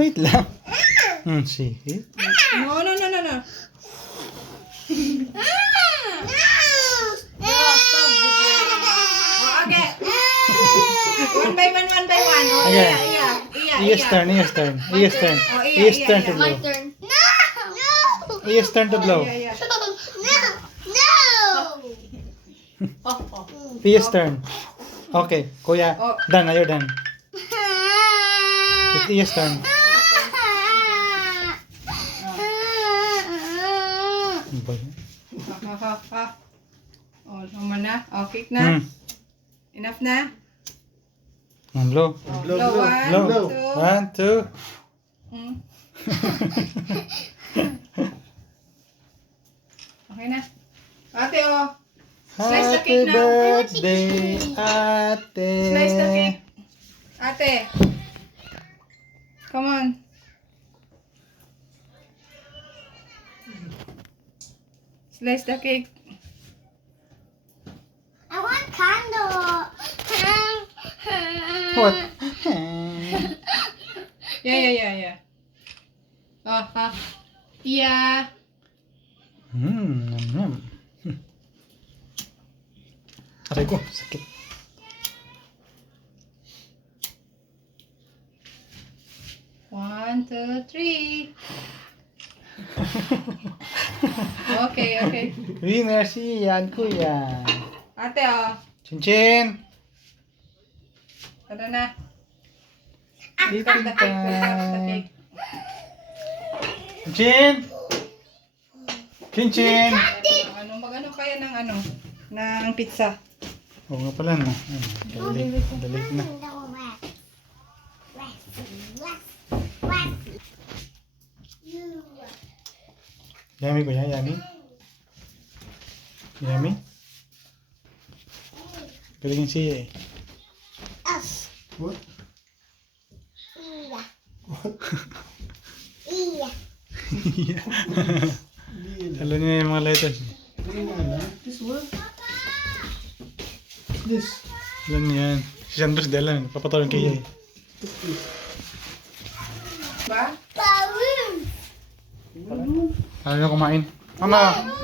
Wait lang. See? No. Okay. One by one. Oh, Ayan. iya. Iya's turn. Oh, iya. Iya's turn to My blow. turn. Iya's turn to blow. Iya. Iya's turn. Okay, kuya. Oh. Done, now you're done. It's Iya's turn. Ano ba yun? Ha. Oh, naman na. Oh, kick na. Enough na. Blow. Oh, Blow. Blow. 1, 2. Mm. Okay na. Ate, oh. Slice the Happy cake now. birthday, ate. Slice the cake. Ate. Come on. Slice the cake. I want candle. What? Yeah. Oh, ha. Yeah. Yum. Aray ko, sakit. One, two, three. Okay. Winner si Yan, kuya. Ate, oh. Chinchin. Tara na. Eating Cut the time. cake. Chinchin. Chinchin. Mag-ano kaya ng pizza? Oo nga pala, no? Dalik na. Yummy, kuya, yummy. Yummy. Galing siya eh. What? Alam niya yung mga letters. This one? This. Alam niya yan. Si Sandros di alam. Papatawin kaya eh. Ba? Alam niya kumain. Mama!